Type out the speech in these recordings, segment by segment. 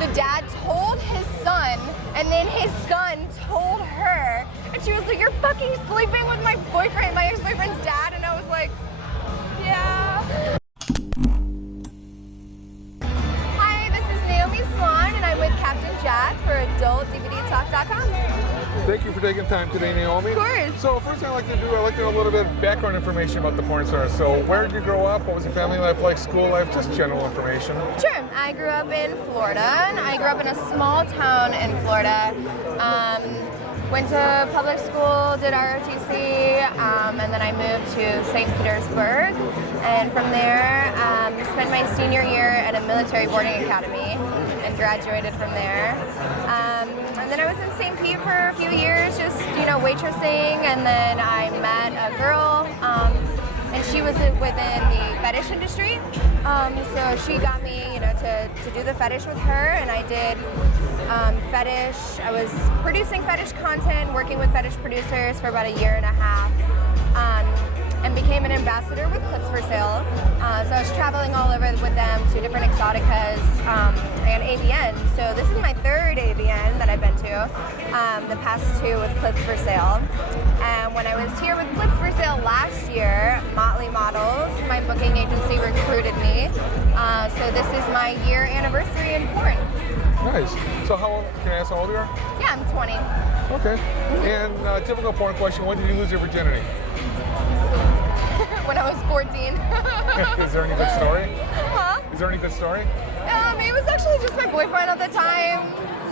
the dad told his son, and then his son told her, and she was like, "You're fucking sleeping with my boyfriend, my ex-boyfriend's dad," and I was like, "Yeah." Hi, this is Naomi Swann, and I'm with Captain Jack for AdultDVDTalk.com. Thank you for taking time today, Naomi. Of course. So first thing I'd like to know a little bit of background information about the porn star. So where did you grow up? What was your family life like? School life? Just general information. Sure. I grew up in Florida, and I grew up in a small town in Florida. Went to public school, did ROTC, and then I moved to St. Petersburg. And from there, spent my senior year at a military boarding academy and graduated from there. And then I was in St. Pete for a few years, just, waitressing, and then I met a girl, and she was within the fetish industry. So she got me, to do the fetish with her, and I did fetish. I was producing fetish content, working with fetish producers for about a year and a half, and became an ambassador with Clips for Sale. So I was traveling all over with them to different exoticas and AVN. So this is my third AVN that I've been to, the past two with Clips for Sale. And when I was here with Clips for Sale last year, Motley Models, my booking agency, recruited me. So this is my year anniversary in porn. Nice. So can I ask how old you are? Yeah, I'm 20. Okay. And typical porn question, when did you lose your virginity? When I was 14. Is there any good story? Huh? Is there any good story? It was actually just my boyfriend at the time.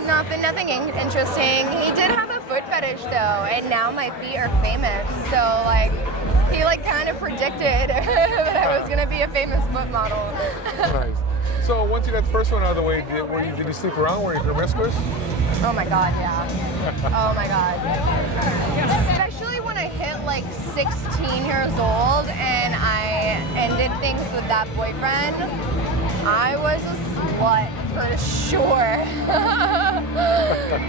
Nothing interesting. He did have a foot fetish though, and now my feet are famous. So he kind of predicted that I was gonna be a famous foot model. Nice. So once you got the first one out of the way, did you sleep around? Were you promiscuous? Oh my God, yeah. Oh my God. Especially when I hit 16 years old and I ended things with that boyfriend. I was a slut for sure.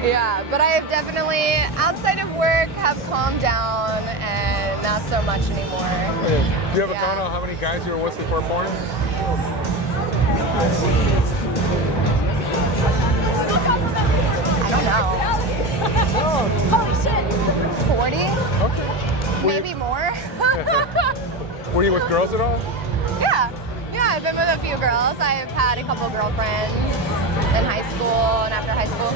Yeah, but I have definitely, outside of work, have calmed down and not so much anymore. Do you have a count on how many guys you were with before porn? I don't know. Holy shit. 40? Okay. Maybe more. Were you with girls at all? Yeah, I've been with a few girls. I've had a couple girlfriends in high school and after high school.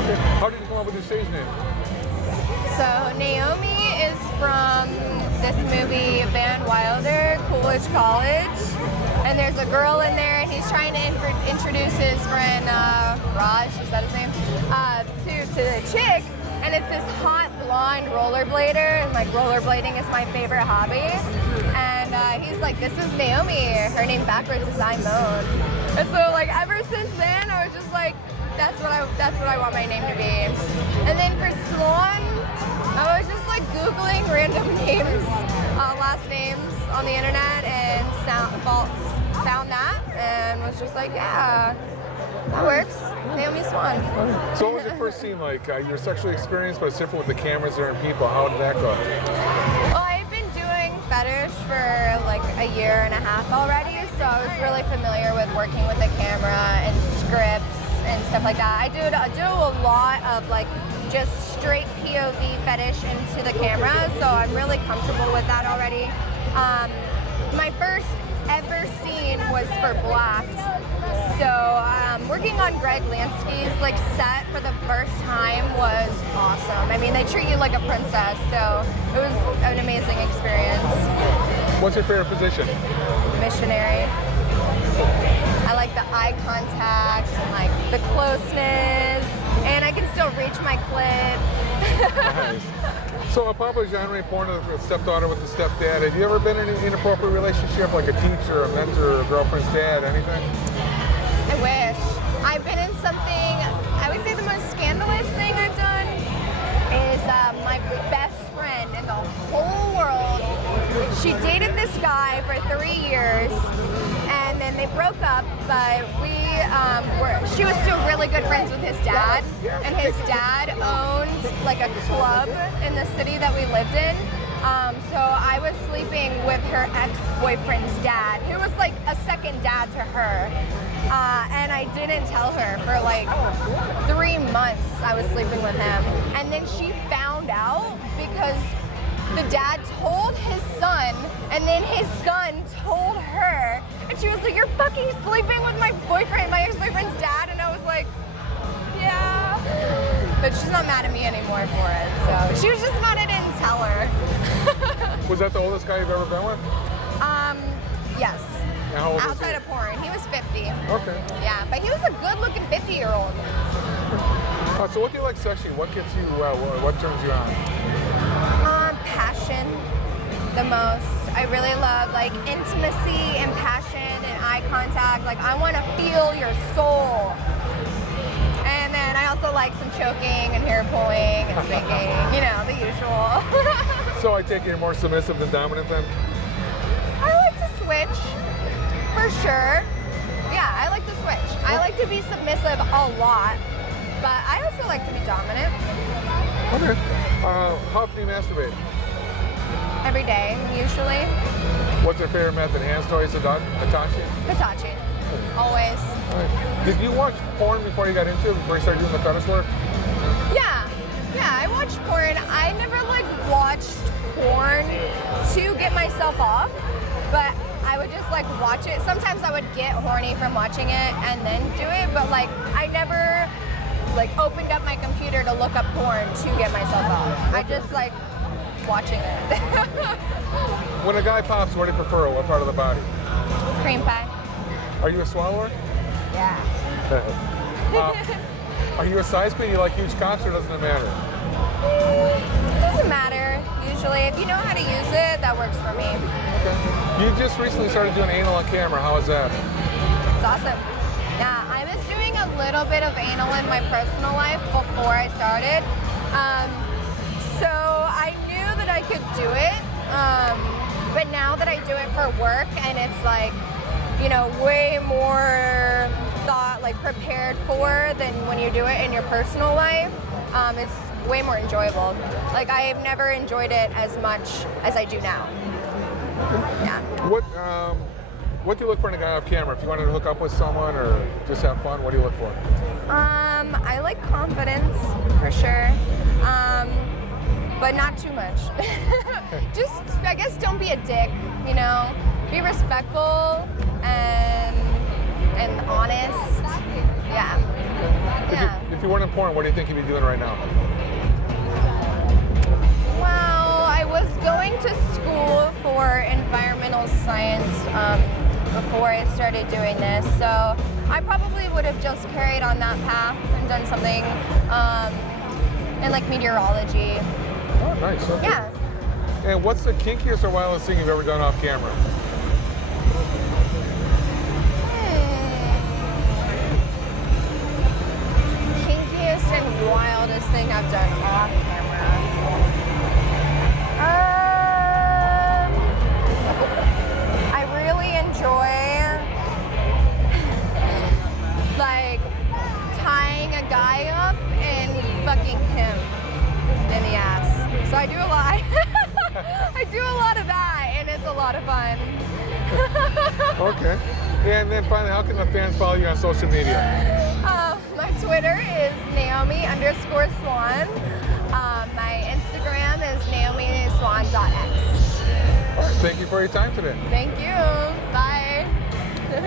Okay. How did you come up with your stage name? So Naomi is from this movie Van Wilder, Coolidge College. And there's a girl in there, and he's trying to introduce his friend Raj, is that his name? To the chick. And it's this hot blonde rollerblader, and rollerblading is my favorite hobby. And he's like, "This is Naomi. Her name backwards is Imone." And so ever since then, I was just like, that's what I want my name to be. And then for Swann, I was just Googling random names, last names on the internet, and found that, and was just like, yeah, that works. Naomi Swann. So what was your first scene like? You were sexually experienced, but it's different with the cameras there and people. How did that go? Well, I've been doing fetish for a year and a half already, so I was really familiar with working with the camera and scripts and stuff like that. I do a lot of just straight POV fetish into the camera, so I'm really comfortable with that already. My first ever scene was for Blacked. So working on Greg Lansky's set for the first time was awesome. I mean, they treat you like a princess, so it was an amazing experience. What's your favorite position? Missionary. I like the eye contact and the closeness, and I can still reach my clit. Nice. So a popular genre porn of a stepdaughter with a stepdad. Have you ever been in an inappropriate relationship, like a teacher, a mentor, a girlfriend's dad, anything? I wish. I've been in something, I would say the most scandalous thing I've done is my best friend in the whole world. She dated this guy for 3 years, and then they broke up, but she was still really good friends with his dad, and his dad owned a club in the city that we lived in. So I was sleeping with her ex-boyfriend's dad, who was a second dad to her. And I didn't tell her for like 3 months I was sleeping with him. And then she found out because the dad told his son, and then his son told her. And she was like, "You're fucking sleeping with my boyfriend, my ex-boyfriend's dad." And I was like, "Yeah." But she's not mad at me anymore for it. So she was just mad I didn't tell her. Was that the oldest guy you've ever been with? Yes. And how old is Outside he? of porn. He was 50. Okay. Yeah, but he was a good-looking 50-year-old. So what do you like sexually? What gets you, what turns you on? Passion, the most. I really love like intimacy and passion and eye contact. Like I want to feel your soul. And then I also like some choking and hair pulling and spanking. You know, the usual. So I take it you're more submissive than dominant then? I like to switch, for sure. Yeah, I like to switch. I like to be submissive a lot, but I also like to be dominant. Okay. How often do you masturbate? Every day, usually. What's your favorite method? Hand toys or Hitachi? Hitachi. Always. Right. Did you watch porn before you got into it, before you started doing the fetish work? Yeah. Yeah, I watched porn. I never like watched porn to get myself off, but I would just like watch it. Sometimes I would get horny from watching it and then do it, but like I never like opened up my computer to look up porn to get myself off. I just like watching it. When a guy pops, what do you prefer? What part of the body? Cream pie. Are you a swallower? Yeah. Are you a size queen? Do you like huge cocks or doesn't it matter? It doesn't matter, usually. If you know how to use it, that works for me. Okay. You just recently started doing anal on camera. How is that? It's awesome. Yeah, I was doing a little bit of anal in my personal life before I started. So I knew that I could do it. But now that I do it for work and it's like, you know, way more thought, like prepared for than when you do it in your personal life, it's way more enjoyable. Like I've never enjoyed it as much as I do now. Yeah. What do you look for in a guy off camera? If you wanted to hook up with someone or just have fun, what do you look for? I like confidence for sure, but not too much. Just, I guess, don't be a dick. You know, be respectful and honest. Yeah. Yeah. If you weren't in porn, what do you think you'd be doing right now? Well, I was going to school for environmental science before I started doing this, so I probably would have just carried on that path and done something in like meteorology. Oh, nice. Okay. Yeah. And what's the kinkiest or wildest thing you've ever done off camera? Kinkiest and wildest thing I've done off camera. I really enjoy like tying a guy up and fucking him in the ass. So I do a lot. I do a lot of that, and it's a lot of fun. Okay. And then finally, how can the fans follow you on social media? My Twitter is Naomi_Swann. My Instagram is NaomiSwann.x. All right, thank you for your time today. Thank you. Bye.